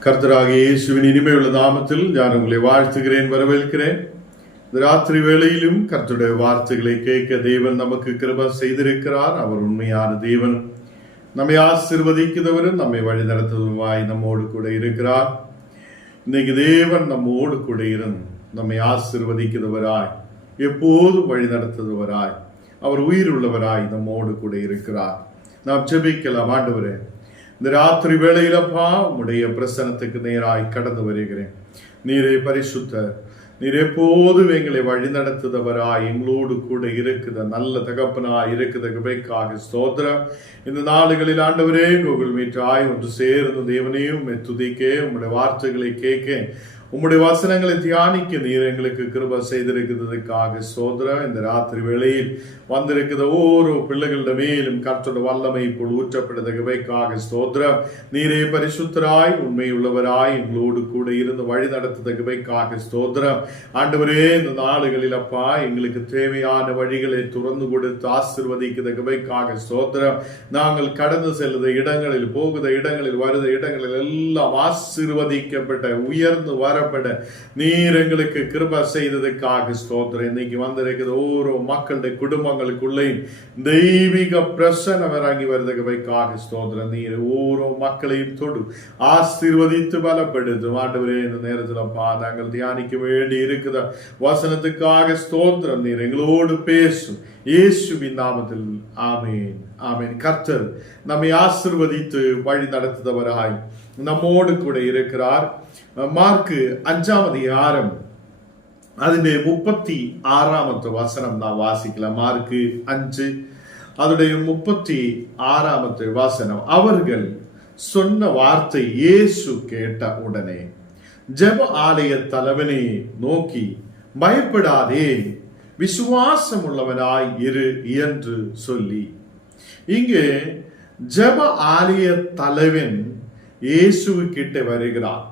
கர்த்தராக இயேசுவின் இனிமையுள்ள நாமத்தில் நான் உங்களை வாழ்த்துகிறேன் வரவேற்கிறேன் இந்த ராத்திரி வேளையிலும் கர்த்தருடைய வார்த்தைகளை கேட்க தேவன் நமக்கு கிருப செய்திருக்கிறார் அவர் உண்மையான தேவன் நம்மை ஆசிர்வதிக்கிறவரும் நம்மை வழி நடத்துவதுமாய் நம்மோடு கூட இருக்கிறார் இன்னைக்கு தேவன் நம்மோடு கூட இருந்து நம்மை ஆசிர்வதிக்கிறவராய் எப்போதும் வழி நடத்துவராய் அவர் உயிர் உள்ளவராய் நம்மோடு கூட இருக்கிறார் நாம் ஜெபிக்கலாம் ஆண்டவரே இந்த ராத்திரி வேளையிலப்பா உம்முடைய பிரசனத்துக்கு நேராய் கடந்து வருகிறேன். நீரே பரிசுத்த நீர் எப்போதும் எங்களை வழிநடத்துதவராய் எங்களோடு கூட இருக்குத நல்ல தகப்பனாய் இருக்குத கிருபைக்காக ஸ்தோத்திரம். இந்த நாடுகளில் ஆண்டவரே கோகுல் மீட்டாய் ஒன்று சேர்ந்து தேவனையும் துதிக்க உங்களுடைய வார்த்தைகளை கேட்க உம்முடைய வசனங்களை தியானிக்க நீர் எங்களுக்கு கிருப செய்திருக்கிறதுக்காக சோதரம் இந்த ராத்திரி வேளையில் வந்திருக்கிற ஒவ்வொரு பிள்ளைகளிட மேலும் கற்றோட வல்லமை இப்போது ஊற்றப்படுதகவைக்காக சோதரம் நீரே பரிசுத்தராய் உண்மையுள்ளவராய் எங்களோடு கூட இருந்து வழி நடத்துதகவைக்காக ஸ்தோத்திரம் ஆண்டவரே இந்த நாடுகளில் அப்பா எங்களுக்கு தேவையான வழிகளை துறந்து கொடுத்து ஆசிர்வதிக்கிறதகவைக்காக சோதரம் நாங்கள் கடந்து செல்லுத இடங்களில் போகுத இடங்களில் வருத இடங்களில் எல்லாம் ஆசிர்வதிக்கப்பட்ட உயர்ந்து வர வரப்பட நீர் எங்களுக்கு கிருப செய்ததுக்காக ஸ்தோத்திரம். இன்னைக்கு வந்திருக்கிற ஓரோ மக்களுடைய குடும்பங்களுக்குள்ளேயும் தெய்வீக பிரசனம் இறங்கி வருதுக்காக ஸ்தோத்திரம். நீர் ஓரோ மக்களையும் தொடு. ஆசீர்வதித்து பலப்படுத்தும் ஆண்டவரே இந்த நேரத்தில் பா நாங்கள் தியானிக்க வேண்டி இருக்குத? வசனத்துக்காக ஸ்தோத்திரம். நீர் எங்களோடு பேசும். இயேசுவின் நாமத்தில். ஆமேன். ஆமேன். கர்த்தர் நம்மை ஆசிர்வதித்து வழி நடத்துதவராய். நம்மோடு கூட இருக்கிறார். மார்க்கு அஞ்சாவது ஆரம் അതിൻ്റെ முப்பத்தி ആറാമത്തെ வசனம் നാം வாசிக்கலாம். மார்க்கு அஞ்சு அதனுடைய முப்பத்தி ஆறாமத்து வாசனம். அவர்கள் சொன்ன வார்த்தை இயேசு கேட்ட உடனே ஜப ஆலய தலைவனை நோக்கி பயப்படாதே விசுவாசம் உள்ளவனாய் இரு என்று சொல்லி இங்கு ஜப ஆலய தலைவன் இயேசுவு கிட்ட வருகிறார்.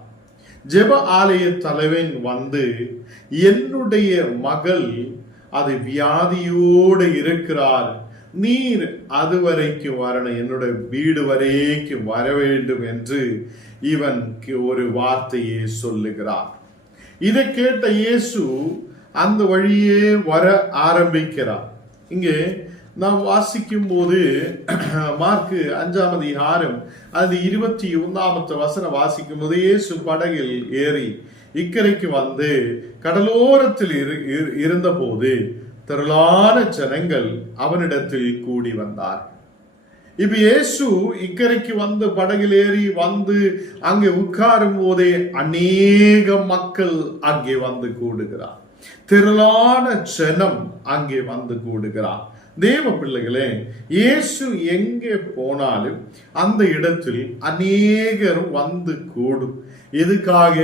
ஜெப ஆலய தலைவன் வந்து என்னுடைய மகள் அது வியாதியோடு இருக்கிறார். நீர் அது வரைக்கும் வரணும். என்னுடைய வீடு வரைக்கும் வர வேண்டும் என்று இவன் ஒரு வார்த்தையை சொல்லுகிறார். இதை கேட்ட இயேசு அந்த வழியே வர ஆரம்பிக்கிறார். இங்கே நாம் வாசிக்கும் போது மார்க்கு அஞ்சாம் அதிகாரம் அது இருபத்தி ஒன்னாமത്തെ வசனம் வாசிக்கும் போது இயேசு படகில் ஏறி இக்கரைக்கு வந்து கடலோரத்தில் இருந்தபோது திரளான ஜனங்கள் அவனிடத்தில் கூடி வந்தார். இப்ப இயேசு இக்கரைக்கு வந்து படகில் ஏறி வந்து அங்கே உட்காரும் போதே அநேக மக்கள் அங்கே வந்து கூடுகிறார். திரளான ஜனம் அங்கே வந்து கூடுகிறார். தேவ பிள்ளைகளே இயேசு எங்கே போனாலும் அந்த இடத்தில் அநேகர் வந்து கூடும். எதுக்காக?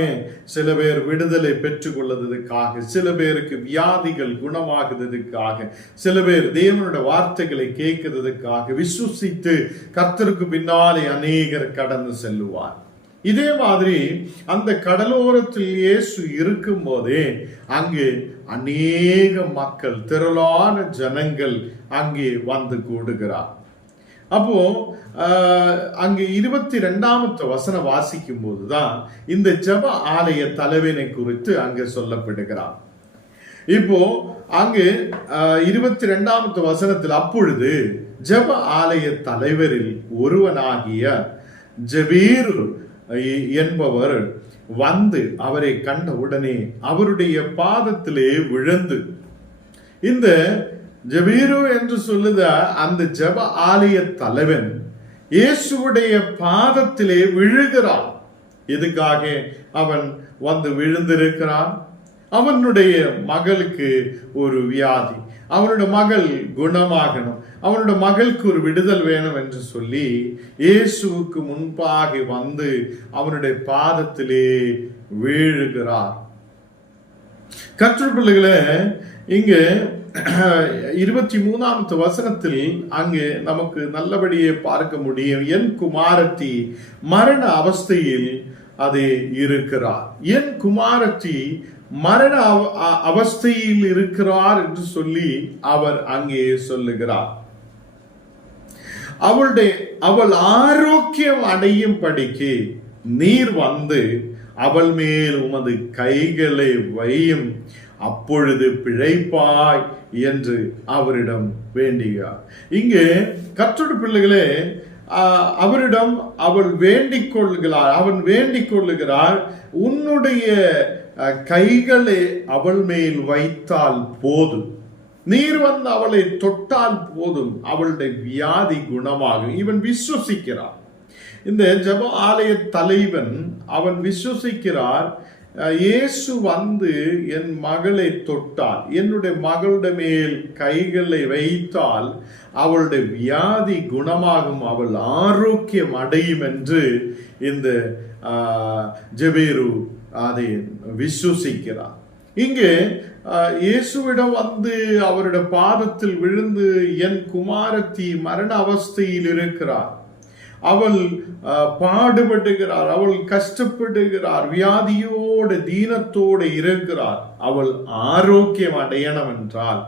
சில பேர் விடுதலை பெற்றுக்கொள்வதற்காக சில பேருக்கு வியாதிகள் குணமாகுறதுக்காக சில பேர் தேவனோட வார்த்தைகளை கேட்கறதுக்காக விசுவசித்து கர்த்தருக்கு பின்னாலே அநேகர் கடந்து செல்லுவார். இதே மாதிரி அந்த கடலோரத்தில் இயேசு இருக்கும் போதே அங்கு அநேக மக்கள் திரளான ஜனங்கள் அங்கே வந்து கூடுகிறார். அப்போ அங்கு இருபத்தி ரெண்டாமத்து வசனம் வாசிக்கும் போதுதான் இந்த ஜப ஆலய தலைவனை குறித்து அங்கு சொல்லப்படுகிறார். இப்போ அங்கு இருபத்தி ரெண்டாமத்து வசனத்தில் அப்பொழுது ஜப ஆலய தலைவரில் ஒருவனாகிய ஜபீரு என்பவர் வந்து அவரை கண்ட உடனே அவருடைய பாதத்திலே விழுந்து இந்த ஜபீரு என்று சொல்லுத அந்த ஜப ஆலய தலைவன் இயேசுடைய பாதத்திலே விழுகிறான். எதுக்காக? அவன் வந்து விழுந்திருக்கிறான். அவனுடைய மகளுக்கு ஒரு வியாதி. அவனோட மகள் குணமாகணும். அவனோட மகளுக்கு ஒரு விடுதல் வேணும் என்று சொல்லி இயேசுவுக்கு முன்பாக வந்து அவனுடைய பாதத்திலே வீழுகிறார். கற்று பிள்ளைகளை இங்கு இருபத்தி மூணாவது வசனத்தில் அங்கு நமக்கு நல்லபடியே பார்க்க முடியும். என் குமாரத்தி மரண அவஸ்தையில் அது இருக்கிறார். என் குமாரத்தி மரண அவஸ்தையில் இருக்கிறார் என்று சொல்லி அவர் அங்கே சொல்லுகிறார். அவளுடைய அவள் ஆரோக்கியம் அடையும் படிக்கு நீர் வந்து அவள் மேல் உமது கைகளை வையும். அப்பொழுது பிழைப்பாய் என்று அவரிடம் வேண்டுகிறார். இங்கே கற்றோடு பிள்ளைகளே அவரிடம் அவள் வேண்டிக் கொள்கிறார் அவன் வேண்டிக் கொள்ளுகிறார். உன்னுடைய கைகளை அவள் மேல் வைத்தால் போதும். நீர் வந்து அவளை தொட்டால் போதும். அவளுடைய வியாதி குணமாகும். இவன் விசுவசிக்கிறான். இந்த ஜெப ஆலய தலைவன் அவன் விசுவசிக்கிறார் இயேசு வந்து என் மகளை தொட்டால் என்னுடைய மகளுடைய மேல் கைகளை வைத்தால் அவளுடைய வியாதி குணமாகும். அவள் ஆரோக்கியம் அடையும் என்று இந்த ஜெபேரு அதை விசுவசிக்கிறார். இங்கே இயேசுவிடம் வந்து அவருடைய பாதத்தில் விழுந்து என் குமாரத்தி மரண அவஸ்தையில் இருக்கிறார். அவள் பாடுபடுகிறார் அவள் கஷ்டப்படுகிறார் வியாதியோடு தீனத்தோடு இருக்கிறார். அவள் ஆரோக்கியம் அடையணும் என்றால்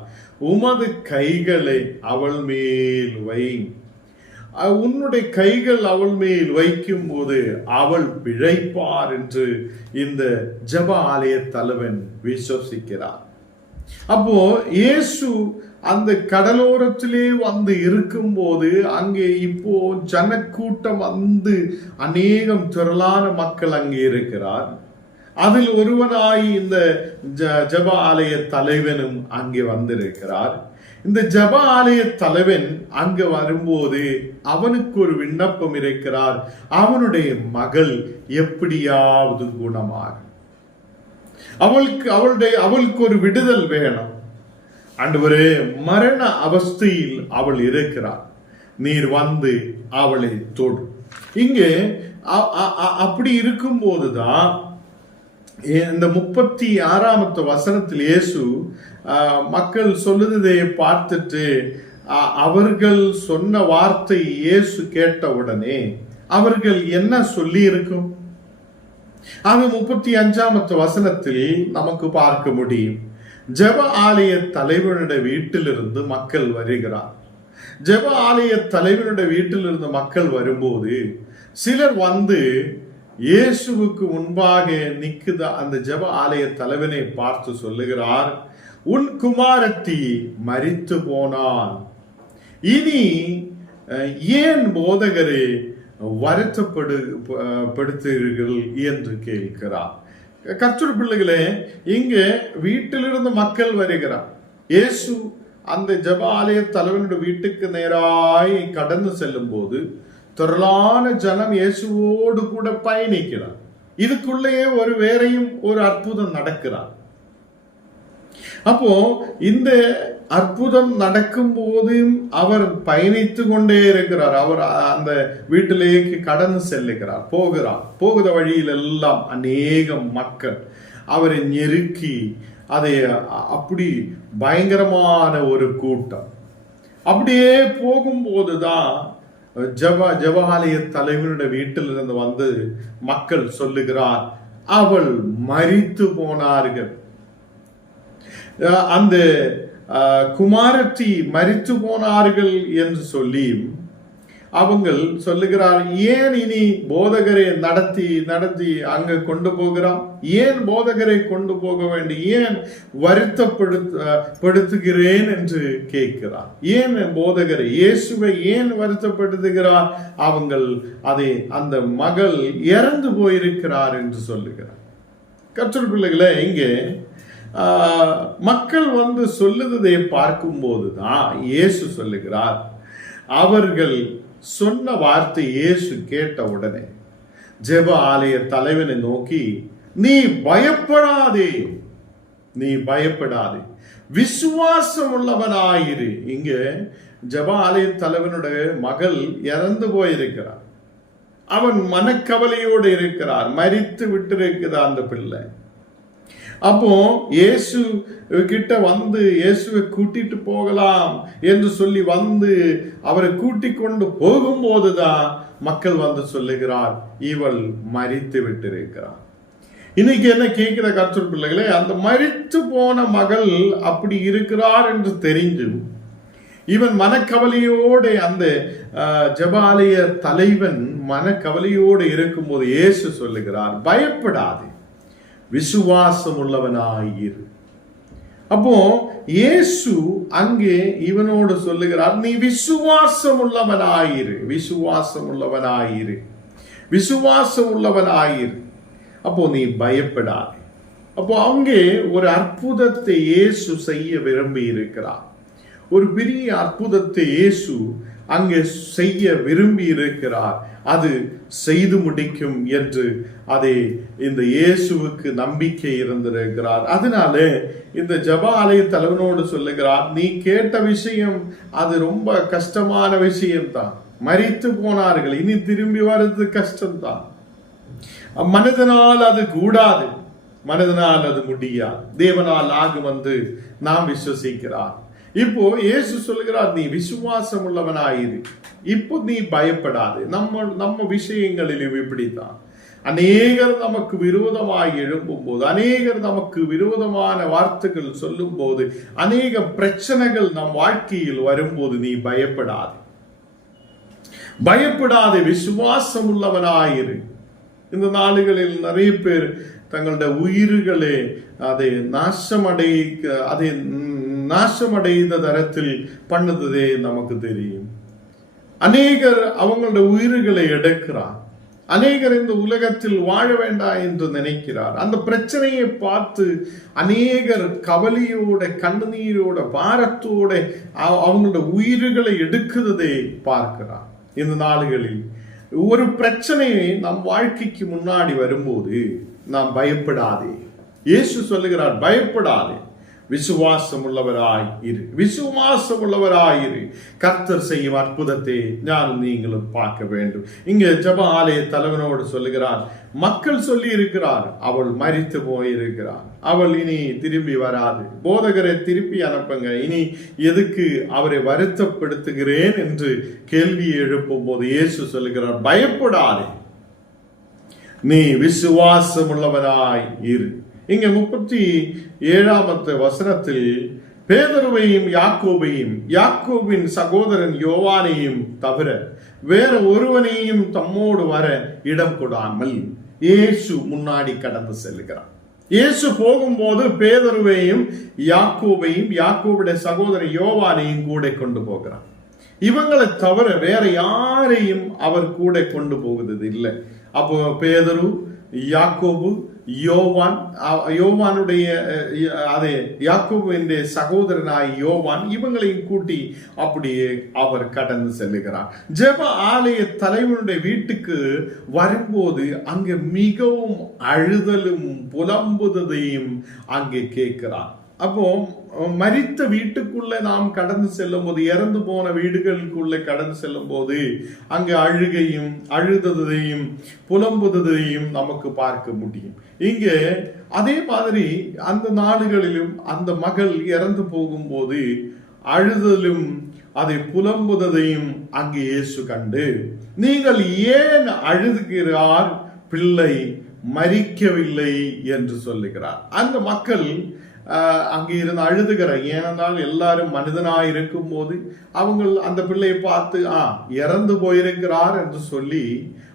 உமது கைகளை அவள் மேல் வை. உன்னுடைய கைகள் அவள் மேல் வைக்கும் போது அவள் பிழைப்பார் என்று இந்த ஜப ஆலய தலைவன் விசுவசிக்கிறார். அப்போ இயேசு அந்த கடலோரத்திலே வந்து இருக்கும்போது அங்கே இப்போ ஜனக்கூட்டம் வந்து அநேகம் திரளான மக்கள் அங்கே இருக்கிறார். அதில் ஒருவனாய் இந்த ஜ- ஜப ஆலய தலைவனும் அங்கே வந்திருக்கிறார். இந்த ஜப ஆலய தலைவன் அங்கு வரும்போது அவனுக்கு ஒரு விண்ணப்பம் இருக்கிறார். அவனுடைய மகள் எப்படியாவது குணமாக அவளுக்கு அவளுடைய அவளுக்கு ஒரு விடுதல் வேணும். ஆண்டவரே மரண அவஸ்தையில் அவள் இருக்கிறார் நீர் வந்து அவளை தொடு. இங்கே அ- அ- அ- அப்படி இருக்கும்போதுதான் இந்த முப்பத்தி ஆறாமத்து வசனத்தில் இயேசு மக்கள் சொல்லுதை பார்த்துட்டு அவர்கள் சொன்ன வார்த்தை இயேசு கேட்ட உடனே அவர்கள் என்ன சொல்லி இருக்கும் ஆக முப்பத்தி அஞ்சாமத்து வசனத்தில் நமக்கு பார்க்க முடியும். ஜெப ஆலய தலைவனுடைய வீட்டிலிருந்து மக்கள் வருகிறார். ஜெப ஆலய தலைவனுடைய வீட்டிலிருந்து மக்கள் வரும்போது சிலர் வந்து இயேசுவுக்கு முன்பாக நிற்குத. அந்த ஜெப ஆலய தலைவனை பார்த்து சொல்லுகிறார். உன் குமாரத்தி மரித்து போனான். இனி ஏன் போதகரே வருத்தப்படு ப- படுத்துகிறீர்கள் என்று கேட்கிறார். கற்றொரு பிள்ளைகளே இங்கே வீட்டிலிருந்து மக்கள் வருகிறார். இயேசு அந்த ஜெப ஆலய தலைவனுடைய வீட்டுக்கு நேராய் கடந்து செல்லும் போது திரளான ஜனம் இயேசுவோடு கூட பயணிக்கிறார். இதுக்குள்ளேயே ஒரு வேறையும் ஒரு அற்புதம் நடக்கிறார். அப்போ இந்த அற்புதம் நடக்கும் போதும் அவர் பயணித்து கொண்டே இருக்கிறார். அவர் அந்த வீட்டிலேக்கு கடந்து செல்லுகிறார். போகிறார். போகிற வழியில் எல்லாம் அநேகம் மக்கள் அவரை நெருக்கி அதை அப்படி பயங்கரமான ஒரு கூட்டம். அப்படியே போகும்போதுதான் ஜப ஜபாலய தலைவனுடைய வீட்டிலிருந்து வந்து மக்கள் சொல்லுகிறார் அவள் மறித்து போனார்கள். அந்த குமாரத்தி மரித்து போனார்கள் என்று சொல்லி அவங்கள் சொல்லுகிறார் ஏன் இனி போதகரை நடத்தி நடத்தி அங்க கொண்டு போகிறான் ஏன் போதகரை கொண்டு போக வேண்டும் ஏன் வருத்தப்படுத்துகிறேன் படுத்துகிறேன்? என்று கேட்கிறார். ஏன் போதகரை இயேசுவை ஏன் வருத்தப்படுத்துகிறார் அவங்கள் அதை அந்த மகள் இறந்து போயிருக்கிறார் என்று சொல்லுகிறார். கற்றல் பிள்ளைகளே இங்கே மக்கள் வந்து சொல்லுவதை பார்க்கும்போது தான் இயேசு சொல்லுகிறார். அவர்கள் சொன்ன வார்த்தை இயேசு கேட்ட உடனே ஜெப ஆலய தலைவனை நோக்கி நீ பயப்படாதே நீ பயப்படாதே. விசுவாசம் உள்ளவனாயிரு இங்க ஜெப ஆலய தலைவனுடைய மகள் இறந்து போயிருக்கிறார். அவன் மனக்கவலையோடு இருக்கிறார். மரித்து விட்டு அந்த பிள்ளை. அப்போ இயேசு கிட்ட வந்து இயேசுவை கூட்டிட்டு போகலாம் என்று சொல்லி வந்து அவரை கூட்டி கொண்டு போகும்போதுதான் மக்கள் வந்து சொல்லுகிறார் இவள் மறித்து விட்டிருக்கிறார் இன்னைக்கு என்ன கேட்கிற கற்றல் பிள்ளைகளே அந்த மரித்து போன மகள் அப்படி இருக்கிறார் என்று தெரிஞ்சு இவன் மனக்கவலையோடு அந்த ஜபாலய தலைவன் மனக்கவலையோடு இருக்கும்போது இயேசு சொல்லுகிறார் பயப்படாதே. விசுவாசம் உள்ளவனாயிரு அப்போ இயேசு அங்கே இவனோடு சொல்லுகிறார் நீ விசுவாசம் உள்ளவனாயிரு விசுவாசம் உள்ளவனாயிரு விசுவாசம் உள்ளவனாயிரு அப்போ நீ பயப்படாத. அப்போ அங்கே ஒரு அற்புதத்தை இயேசு செய்ய விரும்பி இருக்கிறார் ஒரு பெரிய அற்புதத்தை இயேசு அங்கே செய்ய விரும்பி இருக்கிறார். அது செய்து முடிக்கும் என்று அதை இந்த இயேசுவுக்கு நம்பிக்கை இருந்திருக்கிறார். அதனால இந்த ஜப ஆலய தலைவனோடு சொல்லுகிறார் நீ கேட்ட விஷயம் அது ரொம்ப கஷ்டமான விஷயம்தான். மறித்து போனார்கள் இனி திரும்பி வர்றது கஷ்டம்தான். மனதனால் அது கூடாது. மனதனால் அது முடியாது. தேவனால் ஆகும் வந்து நாம் விசுவசிக்கிறார். இப்போ இயேசு சொல்கிறார் நீ விசுவாசம் உள்ளவனாயிரு இப்போ நீ பயப்படாது. நம்ம நம்ம விஷயங்களிலும் இப்படித்தான். அநேகர் நமக்கு விரோதமாய் எழும்பும் போது அநேகர் நமக்கு விரோதமான வார்த்தைகள் சொல்லும் போது அநேக பிரச்சனைகள் நம் வாழ்க்கையில் வரும்போது நீ பயப்படாது. பயப்படாது விசுவாசம் உள்ளவனாயிரு இந்த நாடுகளில் நிறைய பேர் தங்களுடைய உயிர்களை அதை நாசமடை அதை நாசமடைந்த தரத்தில் பண்ணதே நமக்கு தெரியும். அநேகர் அவங்களோட உயிர்களை எடுக்கிறார். அநேகர் இந்த உலகத்தில் வாழ வேண்டாம் என்று நினைக்கிறார். அந்த பிரச்சனையை பார்த்து அநேகர் கவலையோட கண்ணீரோட பாரத்தோட அவங்களோட உயிர்களை எடுக்கிறதை பார்க்கிறார். இந்த நாடுகளில் ஒரு பிரச்சனையை நம் வாழ்க்கைக்கு முன்னாடி வரும்போது நாம் பயப்படாதே. இயேசு சொல்லுகிறார் பயப்படாதே. விசுவாசம் உள்ளவராய் இரு. விசுவாசம் உள்ளவராய் இரு கர்த்தர் செய்யும் அற்புதத்தை நானும் நீங்களும் பார்க்க வேண்டும். இங்கே ஜப ஆலய தலைவனோடு சொல்லுகிறார் மக்கள் சொல்லி இருக்கிறார் அவள் மரித்து போயிருக்கிறார். அவள் இனி திரும்பி வராது. போதகரை திருப்பி அனுப்புங்க. இனி எதுக்கு அவரை வருத்தப்படுத்துகிறேன்? என்று கேள்வியை எழுப்பும் போது இயேசு சொல்லுகிறார் பயப்படாதே. நீ விசுவாசம் உள்ளவனாய் இரு. இங்கே முப்பத்தி ஏழாமத்து வசனத்தில் பேதருவையும் யாக்கோபையும் யாக்கோபின் சகோதரன் யோவானையும் தவிர வேற ஒருவனையும் தம்மோடு வர இடம் கொடாமல் இயேசு முன்னாடி கடந்து செல்கிறார். இயேசு போகும்போது பேதருவையும் யாக்கோபையும் யாக்கோபுடைய சகோதரன் யோவானையும் கூட கொண்டு போகிறார். இவங்களை தவிர வேற யாரையும் அவர் கூட கொண்டு போகுது இல்லை அப்போ பேதரு யாக்கோபு யோவான் யோவானுடைய அஹ், ய- அதே சகோதரனாய் யோவான் இவங்களையும் கூட்டி அப்படியே அவர் கடந்து செல்லுகிறார். ஜெப ஆலய தலைவனுடைய வீட்டுக்கு வரும்போது அங்கே மிகவும் அழுதலும் புலம்புததையும் அங்கே கேட்கிறார். அப்போ மரித்த வீட்டுக்குள்ள நாம் கடந்து செல்லும் போது இறந்து போன வீடுகளுக்குள்ளே கடந்து செல்லும் போது அங்கு அழுகையும் அழுததையும் புலம்புதையும் நமக்கு பார்க்க முடியும். இங்கே அதே மாதிரி அந்த நாடுகளிலும் அந்த மகள் இறந்து போகும்போது அழுதலும் அதை புலம்புததையும் அங்கே இயேசு கண்டு நீங்கள் ஏன் அழுதுகிறார்? பிள்ளை மறிக்கவில்லை என்று சொல்லுகிறார். அந்த மக்கள் அங்கே இருந்து அழுதுகிற ஏனென்றால் எல்லாரும் மனிதனாக இருக்கும் போது அவங்க அந்த பிள்ளையை பார்த்து ஆ இறந்து போயிருக்கிறார் என்று சொல்லி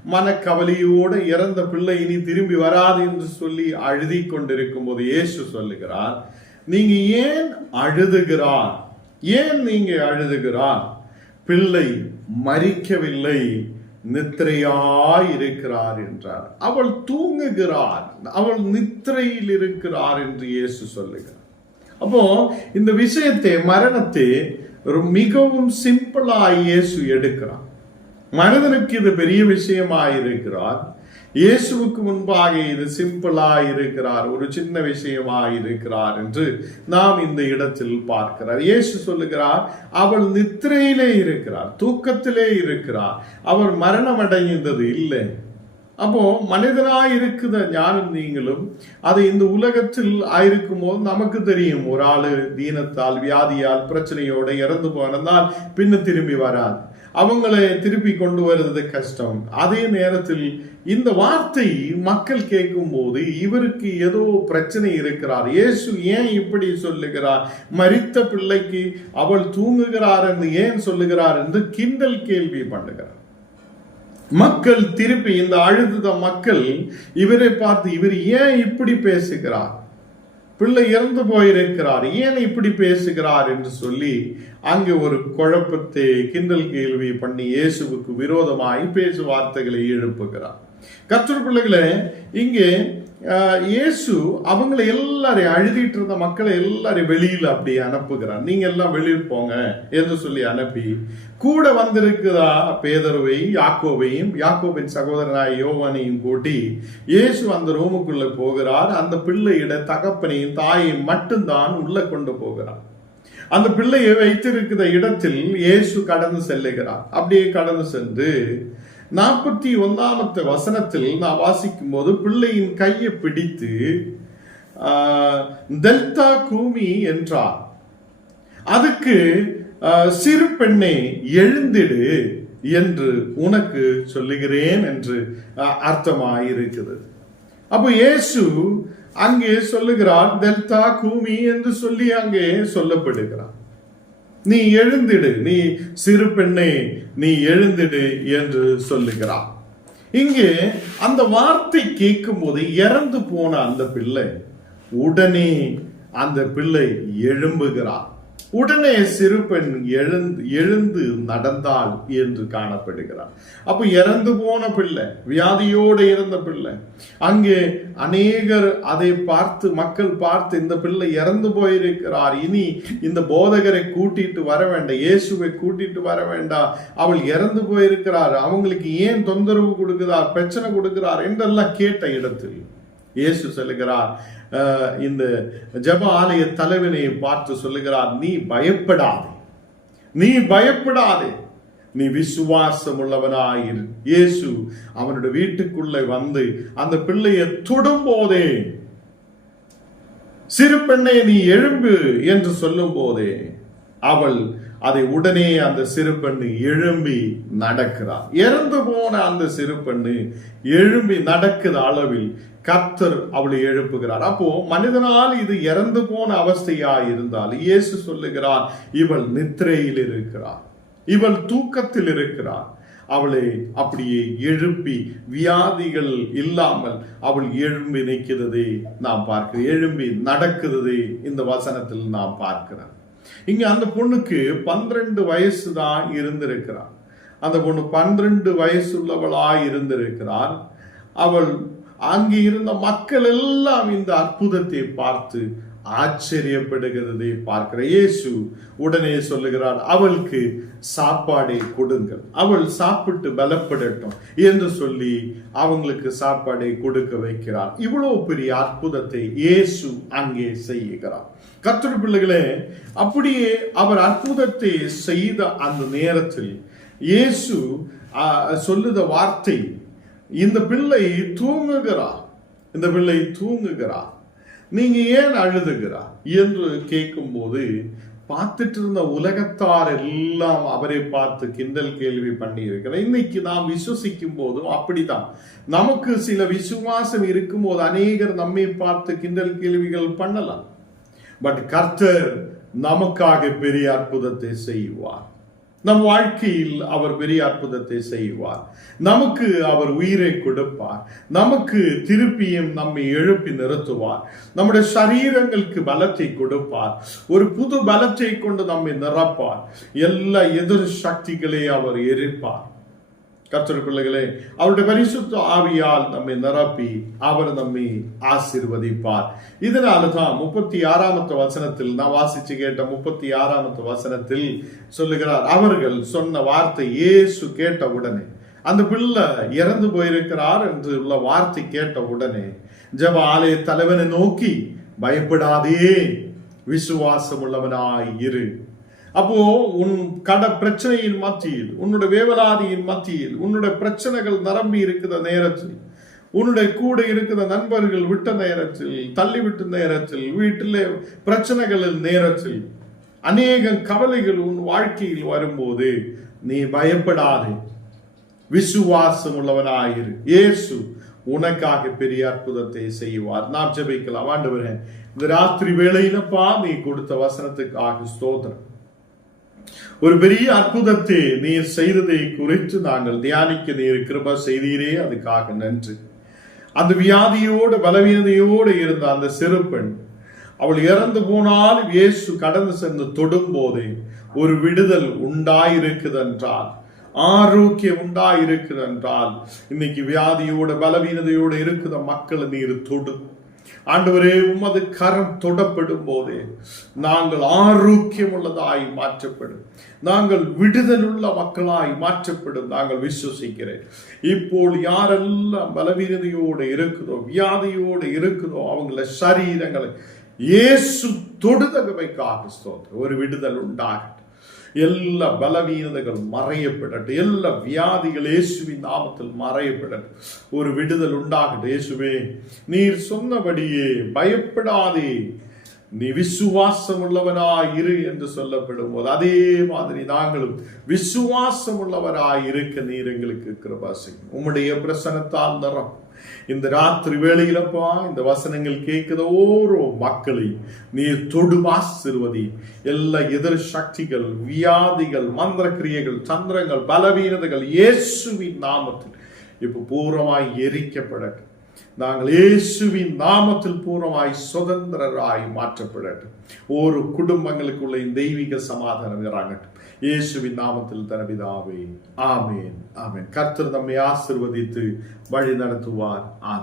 மனக்கவலையோடு இறந்த பிள்ளை இனி திரும்பி வராது என்று சொல்லி அழுதி கொண்டிருக்கும் போது இயேசு சொல்லுகிறார் நீங்க ஏன் அழுதுகிறார்? ஏன் நீங்க அழுதுகிறார்? பிள்ளை மறிக்கவில்லை நித்திரையாய் இருக்கிறார் என்றார். அவள் தூங்குகிறார் அவள் நித்திரையில் இருக்கிறார் என்று இயேசு சொல்லுகிறார். அப்போ இந்த விஷயத்தை மரணத்தை ஒரு மிகவும் சிம்பிளாக இயேசு எடுக்கிறான் மனிதனுக்கு இது பெரிய விஷயமாய் இருக்கிறார் இயேசுவுக்கு முன்பாக இது சிம்பிளாக இருக்கிறார் ஒரு சின்ன விஷயமாக இருக்கிறார் என்று நாம் இந்த இடத்தில் பார்க்கிறார். இயேசு சொல்லுகிறார் அவள் நித்திரையிலே இருக்கிறார் தூக்கத்திலே இருக்கிறார் அவள் மரணம் அடைந்தது இல்லை. அப்போ மனிதனாய் இருக்குத ஞானம் நீங்களும் அது இந்த உலகத்தில் ஆயிருக்கும் போது நமக்கு தெரியும். ஒரு ஆளு தீனத்தால் வியாதியால் பிரச்சனையோட இறந்து போனதால் பின்ன திரும்பி வராது. அவங்களை திருப்பி கொண்டு வருவது கஷ்டம். அதே நேரத்தில் இந்த வார்த்தை மக்கள் கேட்கும்போது இவருக்கு ஏதோ பிரச்சனை இருக்கிறார். இயேசு ஏன் இப்படி சொல்லுகிறார்? மறித்த பிள்ளைக்கு அவள் தூங்குகிறார் என்று ஏன் சொல்லுகிறார் என்று கிண்டல் கேள்வி பண்ணுகிறார். மக்கள் திருப்பி இந்த அழுத மக்கள் இவரை பார்த்து இவர் ஏன் இப்படி பேசுகிறார்? பிள்ளை இறந்து போயிருக்கிறார். ஏன் இப்படி பேசுகிறார் என்று சொல்லி அங்கே ஒரு குழப்பத்தை கிண்டல் கேள்வி பண்ணி இயேசுவுக்கு விரோதமாய் பேசு வார்த்தைகளை எழுப்புகிறார். கற்று பிள்ளைகளே இங்கே இயேசு அவங்களை எல்லாரையும் அழுதிட்டு இருந்த மக்களை எல்லாரையும் வெளியில் அப்படி அனுப்புகிறார். நீங்க எல்லாம் வெளியில் போங்க என்று சொல்லி அனுப்பி கூட வந்திருக்குதா? பேதருவையும் யாக்கோவையும் யாக்கோவின் சகோதரனாய் யோவானையும் கூட்டி இயேசு அந்த ரூமுக்குள்ள போகிறார். அந்த பிள்ளையிட தகப்பனையும் தாயையும் மட்டும்தான் உள்ள கொண்டு போகிறார். அந்த பிள்ளையை வைத்திருக்கிற இடத்தில் இயேசு கடந்து செல்லுகிறார். அப்படியே கடந்து சென்று நாற்பத்தி ஒன்றாமத்து வசனத்தில் நான் வாசிக்கும் போது பிள்ளையின் கையை பிடித்து ஆஹ், டெல்டா கூமி என்றார். அதுக்கு சிறு பெண்ணே எழுந்திடு என்று உனக்கு சொல்லுகிறேன் என்று அர்த்தமாயிருக்கிறது. அப்போ இயேசு அங்கே சொல்லுகிறார் டெல்டா கூமி என்று சொல்லி அங்கே சொல்லப்படுகிறார். நீ எழுந்திடு நீ சிறு பெண்ணே நீ எழுந்திடு என்று சொல்லுகிறார் இங்கே அந்த வார்த்தை கேட்கும்போது இறந்து போன அந்த பிள்ளை உடனே அந்த பிள்ளை எழும்புகிறார் உடனே சிறு பெண் எழுந்து எழுந்து நடந்தாள் என்று காணப்படுகிறார் அப்ப இறந்து போன பிள்ளை வியாதியோடு இருந்த பிள்ளை அங்கே அநேகர் அதை பார்த்து மக்கள் பார்த்து இந்த பிள்ளை இறந்து போயிருக்கிறார். இனி இந்த போதகரை கூட்டிட்டு வர வேண்டாம் இயேசுவை கூட்டிட்டு வர வேண்டாம். அவள் இறந்து போயிருக்கிறார். அவங்களுக்கு ஏன் தொந்தரவு கொடுக்கிறார் பிரச்சனை கொடுக்கிறார் என்றெல்லாம் கேட்ட இடத்தில் இயேசு சொல்லுகிறார் அஹ், இந்த ஜெப ஆலய தலைவனை பார்த்து சொல்லுகிறார் நீ பயப்படாதே நீ பயப்படாதே நீ விசுவாசம் உள்ளவனாயிரு இயேசு அவனுடைய வீட்டுக்குள்ளே வந்து அந்த பிள்ளையை தொடும் போதே சிறு பெண்ணை நீ எழும்பு என்று சொல்லும் போதே அவள் அதை உடனே அந்த சிறு பெண்ணு எழும்பி நடக்கிறார் இறந்து போன அந்த சிறு பெண்ணு எழும்பி நடக்கிற அளவில் கர்த்தர் அவளை எழுப்புகிறார். அப்போ மனிதனால் இது இறந்து போன அவஸ்தையா இருந்தால் இயேசு சொல்லுகிறார் இவள் நித்திரையில் இருக்கிறார் இவள் தூக்கத்தில் இருக்கிறார் அவளை அப்படியே எழுப்பி வியாதிகள் இல்லாமல் அவள் எழும்பி நிற்கிறதை நாம் பார்க்கிறோம். எழும்பி நடக்கிறது இந்த வசனத்தில் நாம் பார்க்கிறோம். இங்க அந்த பொண்ணுக்கு பன்னிரண்டு வயசு தான் இருந்திருக்கிறார் அந்த பொண்ணு பன்னிரண்டு வயசுள்ளவளாய் இருந்திருக்கிறார் அவள் அங்கே இருந்த மக்கள் எல்லாம் இந்த அற்புதத்தை பார்த்து ஆச்சரியப்படுகிறதை பார்க்கிற இயேசு உடனே சொல்லுகிறார் அவளுக்கு சாப்பாடை கொடுங்கள். அவள் சாப்பிட்டு பலப்படட்டும் என்று சொல்லி அவங்களுக்கு சாப்பாடை கொடுக்க வைக்கிறார். இவ்வளவு பெரிய அற்புதத்தை இயேசு அங்கே செய்கிறார். கத்திர பிள்ளைகளே அப்படியே அவர் அற்புதத்தை செய்த அந்த நேரத்தில் இயேசு சொல்லுத வார்த்தை இந்த பிள்ளை தூங்குகிறா. இந்த பிள்ளை தூங்குகிறா. நீங்க ஏன் அழுதுகிறா? என்று கேட்கும்போது பார்த்துட்டு இருந்த உலகத்தார் எல்லாம் அவரை பார்த்து கிண்டல் கேள்வி பண்ணி இருக்கிற இன்னைக்கு நாம் விசுவசிக்கும் போதும் அப்படிதான் நமக்கு சில விசுவாசம் இருக்கும் போது அநேகர் நம்மை பார்த்து கிண்டல் கேள்விகள் பண்ணலாம். பட் கர்த்தர் நமக்காக பெரிய அற்புதத்தை செய்வார். நம் வாழ்க்கையில் அவர் பெரிய அற்புதத்தை செய்வார். நமக்கு அவர் உயிரை கொடுப்பார். நமக்கு திருப்பியும் நம்மை எழுப்பி நிறுத்துவார். நம்முடைய சரீரங்களுக்கு பலத்தை கொடுப்பார். ஒரு புது பலத்தை கொண்டு நம்மை நிரப்பார். எல்லா எதிர் சக்திகளை அவர் எரிப்பார். கர்த்தர் பிள்ளைகளே அவருடைய பரிசுத்த ஆவியால் நம்மை நிரப்பி அவர் நம்மை ஆசீர்வதிப்பார். இதனால தான் முப்பத்தி ஆறாமத்து வசனத்தில் நான் வாசிச்சு கேட்ட முப்பத்தி ஆறாமத்து வசனத்தில் சொல்லுகிறார் அவர்கள் சொன்ன வார்த்தை இயேசு கேட்ட உடனே அந்த பிள்ளை இறந்து போயிருக்கிறார் என்று உள்ள வார்த்தை கேட்ட உடனே ஜெப ஆலய தலைவனை நோக்கி பயப்படாதே விசுவாசம் உள்ளவனாய் இரு. அப்போ உன் கட பிரச்சனையின் மத்தியில் உன்னுடைய வேவலாதியின் மத்தியில் உன்னுடைய பிரச்சனைகள் நிரம்பி இருக்கிற நேரத்தில் உன்னுடைய கூட இருக்கிற நண்பர்கள் விட்ட நேரத்தில் தள்ளிவிட்ட நேரத்தில் வீட்டிலே பிரச்சனைகளின் நேரத்தில் அநேக கவலைகள் உன் வாழ்க்கையில் வரும்போது நீ பயப்படாதே. விசுவாசம் உள்ளவனாயிரு இயேசு உனக்காக பெரிய அற்புதத்தை செய்வார். நாம் ஜெபிக்கலாம். ஆண்டவரே இந்த ராத்திரி வேளையிலப்பா நீ கொடுத்த வசனத்துக்காக ஸ்தோத்திரம். ஒரு பெரிய அற்புதத்தை நீர் செய்ததை குறித்து நாங்கள் தியானிக்க நீர் கிருப செய்தீரே அதுக்காக நன்றி. அந்த வியாதியோடு பலவீனதையோடு இருந்த அந்த சிறு பெண் அவள் இறந்து போனாலும் இயேசு கடந்து சென்று தொடும் போதே ஒரு விடுதல் உண்டாயிருக்குது என்றால் ஆரோக்கியம் உண்டாயிருக்குது என்றால் இன்னைக்கு வியாதியோட பலவீனதையோடு இருக்குத மக்களை நீர் தொடு. ஆண்டவரே உமது கரம் தொடப்படும் போதே நாங்கள் ஆரோக்கியம் உள்ளதாய் மாற்றப்படும். நாங்கள் விடுதல் உள்ள மக்களாய் மாற்றப்படும் நாங்கள் விசுவசிக்கிறேன். இப்போ யாரெல்லாம் பலவீனதையோடு இருக்குதோ வியாதியோடு இருக்குதோ அவங்கள சரீரங்களை இயேசு தொடுதகவைக்காக ஸ்தோத்திரம். ஒரு விடுதல் உண்டாகட்டும். எல்லா பலவீனதைகள் மறையப்படட்டும். எல்லா வியாதிகள் இயேசுவின் நாமத்தில் மறையப்படட்டும். ஒரு விடுதல் உண்டாகட்டும். இயேசுவே நீர் சொன்னபடியே பயப்படாதே. நீ விசுவாசம் உள்ளவனாய் இரு என்று சொல்லப்படும் போது அதே மாதிரி நாங்களும் விசுவாசம் உள்ளவராய் இருக்க நீர் எங்களுக்கு கிருபா செய்யும். உம்முடைய பிரசனத்தால் நிறம் இந்த ராத்திரி வேளையிலப்பா இந்த வசனங்கள் கேட்கிற ஓரோ மக்களை நீர் தொடு ஆசிர்வதி. எல்லா எதிர் சக்திகள் வியாதிகள் மந்திர கிரியைகள் சந்திரங்கள் பலவீனதைகள் இயேசுவின் நாமத்தில் இப்போ பூர்வமாய் எரிக்கப்படட்டும். நாங்கள் இயேசுவின் நாமத்தில் பூர்வமாய் சுதந்திரராய் மாற்றப்படட்டும். ஒரு குடும்பங்களுக்குள்ள தெய்வீக சமாதானம் இறங்கட்டும். இயேசுவின் நாமத்தில் தனபிதாவே ஆமேன். ஆமேன். கர்த்தர் நம்மை ஆசிர்வதித்து வழி நடத்துவார். ஆமேன்